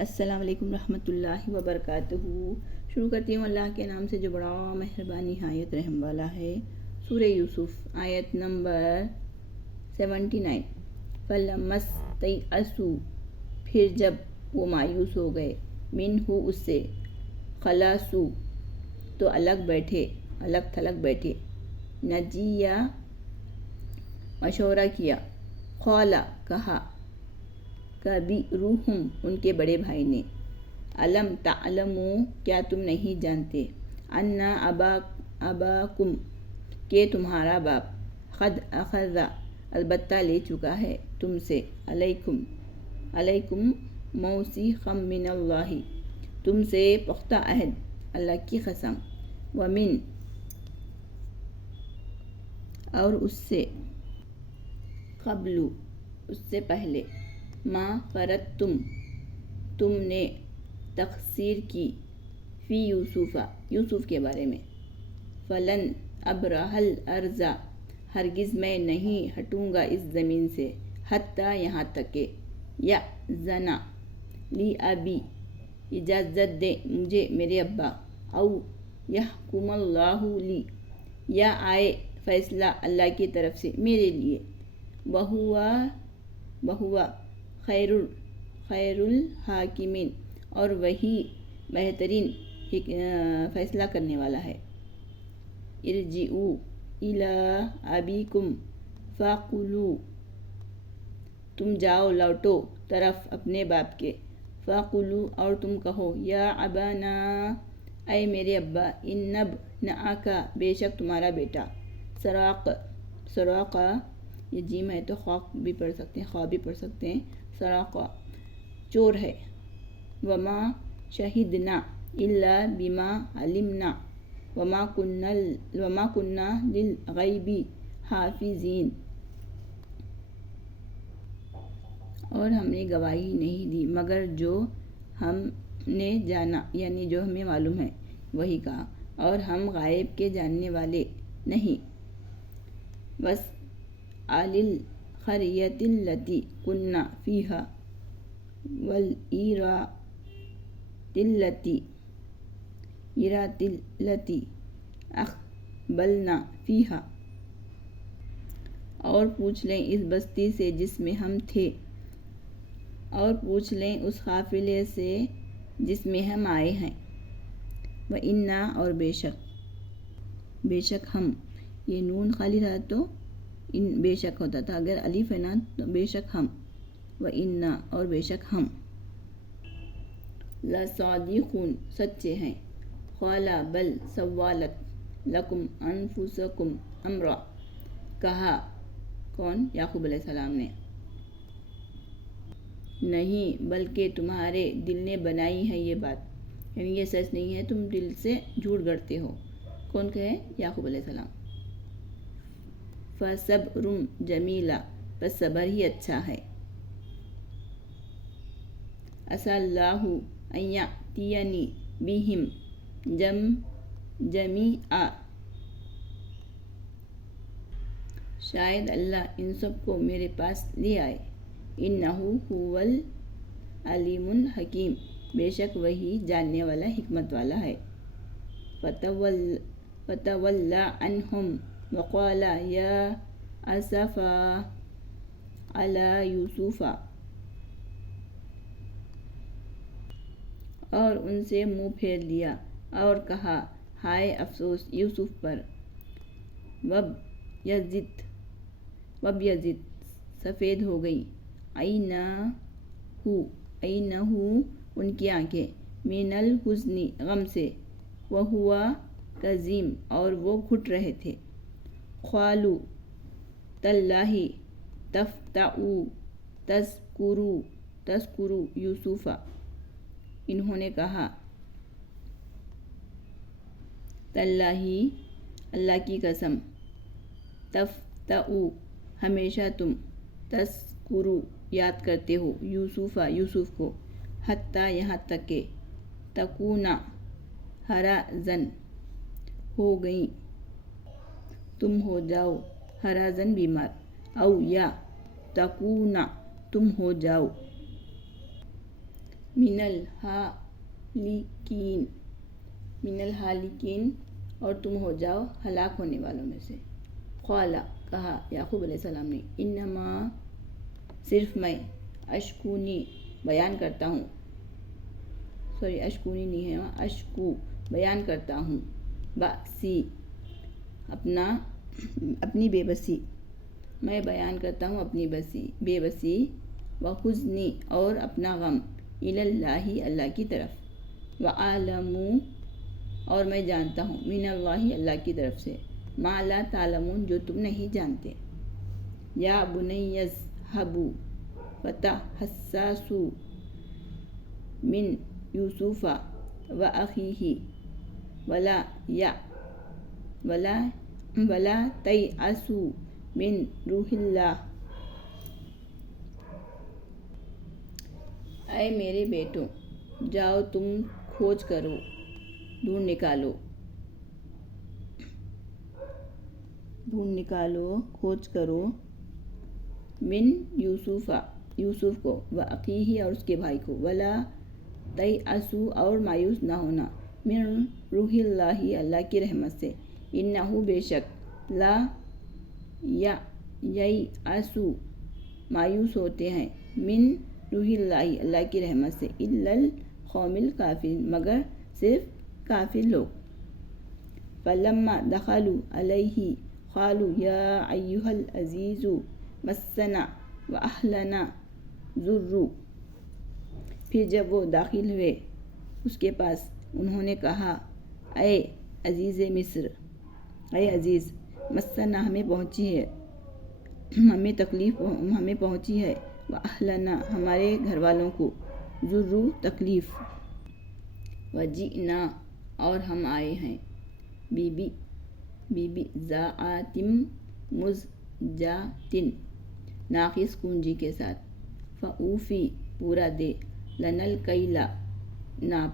السلام علیکم رحمۃ اللہ وبرکاتہ۔ شروع کرتی ہوں اللہ کے نام سے جو بڑا مہربان نہایت رحم والا ہے۔ سورہ یوسف آیت نمبر 79۔ فَلَمَّا اسْتَيْأَسُوا، پھر جب وہ مایوس ہو گئے، مِنْہُ اس سے، خَلَصُوا تو الگ تھلگ بیٹھے، نجیہ مشورہ کیا، قَالَ کہا، کبیرہم ان کے بڑے بھائی نے، الم تعلموا کیا تم نہیں جانتے، ان اباکم کہ تمہارا باپ، قد اخذ البتہ لے چکا ہے تم سے، علیکم موثقا من اللہ تم سے پختہ عہد اللہ کی قسم، ومن اور اس سے، قبل اس سے پہلے، ما فرطتم تم نے تقصیر کی، فی یوسف کے بارے میں، فلن ابرح الارض ہرگز میں نہیں ہٹوں گا اس زمین سے، حتیٰ یہاں تک کہ، یأذن لی ابی اجازت دے مجھے میرے ابا، او یحکم اللہ لی یا آئے فیصلہ اللہ کی طرف سے میرے لیے، وہو خیر الحاکمین اور وہی بہترین فیصلہ کرنے والا ہے۔ ارجعوا الی ابیکم فقولوا تم جاؤ لوٹو طرف اپنے باپ کے، فقولوا اور تم کہو، یا ابانا اے میرے ابا، ان ابنک بے شک تمہارا بیٹا، سرق یہ جیم ہے تو خواب بھی پڑھ سکتے ہیں، خواب بھی پڑھ سکتے ہیں، سرق چور ہے، وما شہدنا الا بما علمنا وما كنا للغیب حافظین، اور ہم نے گواہی نہیں دی مگر جو ہم نے جانا، یعنی جو ہمیں معلوم ہے، وہی کہا، اور ہم غائب کے جاننے والے نہیں۔ وَاسْأَلِ الْقَرْيَةَ الَّتِي كُنَّا فِيهَا وَالْعِيرَةِ الَّتِي أَقْبَلْنَا فِيهَا، اور پوچھ لیں اس بستی سے جس میں ہم تھے، اور پوچھ لیں اس قافلے سے جس میں ہم آئے ہیں، وَإِنَّا اور بے شک ہم، یہ نون خالی رہا تو بے شک ہوتا تھا، اگر الف ہے نا تو بے شک ہم، وَإِنَّا اور بے شک ہم، لَصَادِقُونَ سچے ہیں، قَالَ بَلْ سَوَّلَتْ لَكُمْ أَنفُسُكُمْ أَمْرًا کہا کون؟ یعقوب علیہ السلام نے، نہیں بلکہ تمہارے دل نے بنائی ہے یہ بات، یعنی یہ سچ نہیں ہے، تم دل سے جھوٹ گڑھتے ہو۔ کون کہے؟ یعقوب علیہ السلام۔ فَصَبْرٌ جَمِیلٌ بس صبر ہی اچھا ہے۔ عَسَى اللَّهُ أَن يَأْتِيَنِي بِهِمْ جَمِيعًا شاید اللہ ان سب کو میرے پاس لے آئے، إِنَّهُ هُوَ الْعَلِيمُ الْحَکِیمُ بے شک وہی جاننے والا حکمت والا ہے۔ فَتَوَلَّىٰ عَنْهُمْ وَقَالَ يَا أَسَفَىٰ عَلَىٰ يُوسُفَ اور ان سے منہ پھیر لیا اور کہا، ہائے افسوس یوسف پر، وَابْيَضَّتْ سفید ہو گئی، عَيْنَاهُ ان کی آنکھیں، مِنَ الْحُزْنِ غم سے، وَهُوَ كَظِيمٌ اور وہ گھٹ رہے تھے، قَالُوا تَاللَّهِ تَفْتَأُ تَذْكُرُ يُوسُفَ انہوں نے کہا، تَاللَّهِ اللہ کی قسم، تَفْتَأُ ہمیشہ تم، تذکر یاد کرتے ہو، یوسف کو، حتیٰ یہاں تک کہ، تکون حرازن ہو گئی تم ہو جاؤ، حرازن بیمار، او یا تکون تم ہو جاؤ، من الحالکین، من الحالکین، اور تم ہو جاؤ ہلاک ہونے والوں میں سے۔ قال، کہا یعقوب علیہ السلام نے، انما، صرف میں، اشکونی، بیان کرتا ہوں، اشکونی نہیں ہے، اشکو، بیان کرتا ہوں، باسی، اپنی بے بسی، میں بیان کرتا ہوں اپنی بے بسی، وحزنی، اور اپنا غم، اللہ، اللہ کی طرف، وعلم، اور میں جانتا ہوں، من اللہ، اللہ کی طرف سے، ما لا تعلمون، جو تم نہیں جانتے۔ یا بنی اذھبوا فتحسسوا من یوسف واخیہ ولا تیأسوا من روح اللہ۔ اے میرے بیٹوں، جاؤ تم کھوج کرو، ڈھونڈ نکالو، کھوج کرو، من یوسف کو، واخیہ، اور اس کے بھائی کو، ولا تیأسوا، اور مایوس نہ ہونا، من روح اللہ، اللہ کی رحمت سے، انہ، بے شک، لا ییأس، مایوس ہوتے ہیں، من روح اللہ، اللہ کی رحمت سے، الا القوم الکافرون، مگر صرف کافر لوگ۔ فلما دخلوا علیہ قالوا یا ایھا العزیز مسنا واہلنا ضر، پھر جب وہ داخل ہوئے اس کے پاس، انہوں نے کہا، اے عزیز مصر، اے عزیز، مسنا، ہمیں تکلیف ہمیں پہنچی ہے، واہلنا، ہمارے گھر والوں کو، ضر، تکلیف، وجئنا، اور ہم آئے ہیں، بضاعۃ مزجاۃ، ناقص کنجی کے ساتھ، فأوفی، پورا دے، لنا الکیل، ناپ،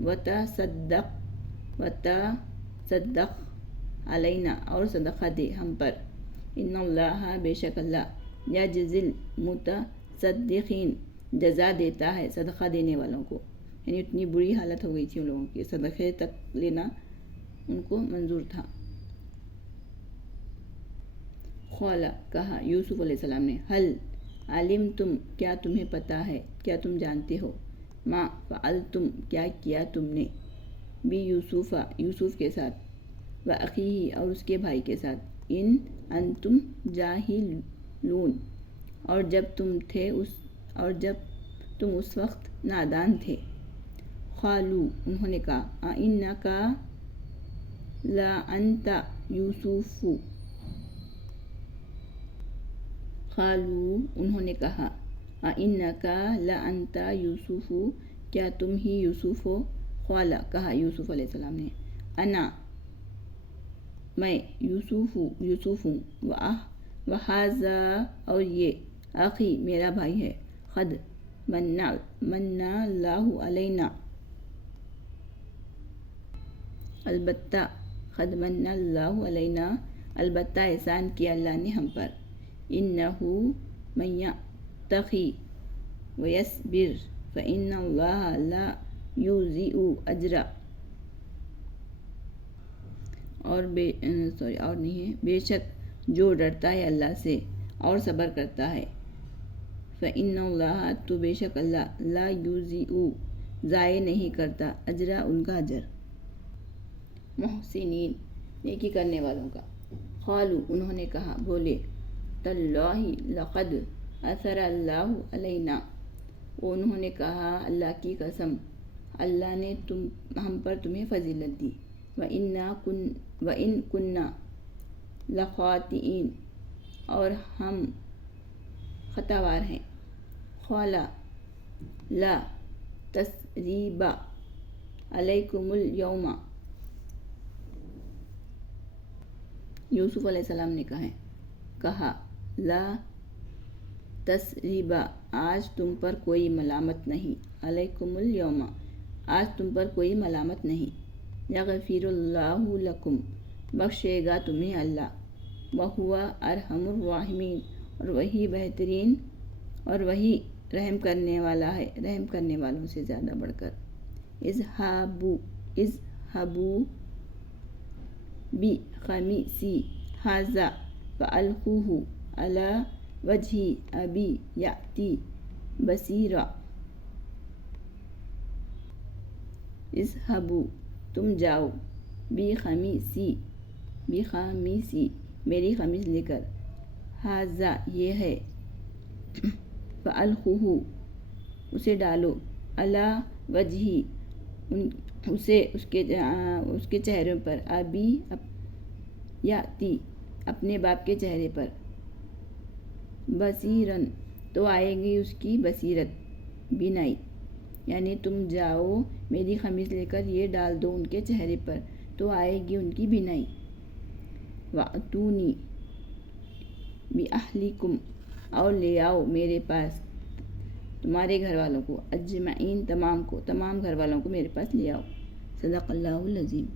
وتصدق علینا، اور صدقہ دے ہم پر، ان اللہ، بے شک اللہ، یجزی المتصدقین، جزا دیتا ہے صدقہ دینے والوں کو، یعنی اتنی بری حالت ہو گئی تھی ان لوگوں کی، صدقے تک لینا ان کو منظور تھا۔ قال، کہا یوسف علیہ السلام نے، هل علمتم، کیا تمہیں پتہ ہے، کیا تم جانتے ہو، ما فعلتم، کیا کیا تم نے، بیوسف، یوسف کے ساتھ، واخیہ، اور اس کے بھائی کے ساتھ، ان انتم جاہلون، اور جب تم اس وقت نادان تھے۔ قالوا، انہوں نے کہا، اِنَّکَ لَأَنْتَ یوسف، قالوا، انہوں نے کہا، اِنَّکَ لَأَنْتَ یوسف، کیا تم ہی یوسف ہو؟ قال، کہا یوسف علیہ السلام نے، انا، میں، یوسف ہوں، وہذا، اور یہ، اخی، میرا بھائی ہے، قد من اللہ علینا، البتہ، قد من اللہ علینا، البتہ احسان کیا اللہ نے ہم پر، انہ، من یتقی ویصبر فإن اللہ لا یضیع اجر، بے شک جو ڈرتا ہے اللہ سے اور صبر کرتا ہے، فإن اللہ، تو بے شک اللہ، لا یضیع، ضائع نہیں کرتا، اجر، ان کا اجر، محسنین، نیکی کرنے والوں کا۔ قالوا، انہوں نے کہا، بولے، تاللہ، لقد اثر اللہ علینا، انہوں نے کہا، اللہ کی قسم، اللہ نے ہم پر تمہیں فضیلت دی، وَإِن كُنَّا لَخَاطِئِينَ، اور ہم خطاوار ہیں۔ قال، لا تثریب علیکم اليوم، یوسف علیہ السلام نے کہا، لا تثریب، آج تم پر کوئی ملامت نہیں، علیکم اليوم، آج تم پر کوئی ملامت نہیں، یغفر اللہ لکم، بخشے گا تمہیں اللہ، وہو ارحم الراحمین، اور وہی رحم کرنے والا ہے، رحم کرنے والوں سے زیادہ بڑھ کر۔ اذهبوا بقمیصی ھذا فألقوہ علی وجہ ابی یأتی بصیرا۔ اذهبوا تم جاؤ، بقمیصی میری قمیص لے کر، ھذا یہ ہے، فألقوہ اسے ڈالو، علی وجہ اس کے چہرے پر، ابی یأتی اپنے باپ کے چہرے پر، بصیرن تو آئے گی اس کی بصیرت، بینائی، یعنی تم جاؤ میری قمیص لے کر یہ ڈال دو ان کے چہرے پر تو آئے گی ان کی بینائی۔ وَأْتُونِی بِأَہْلِکُم اور لے آؤ میرے پاس تمہارے گھر والوں کو، اجمعین تمام گھر والوں کو میرے پاس لے آؤ۔ صدق اللہ العظیم۔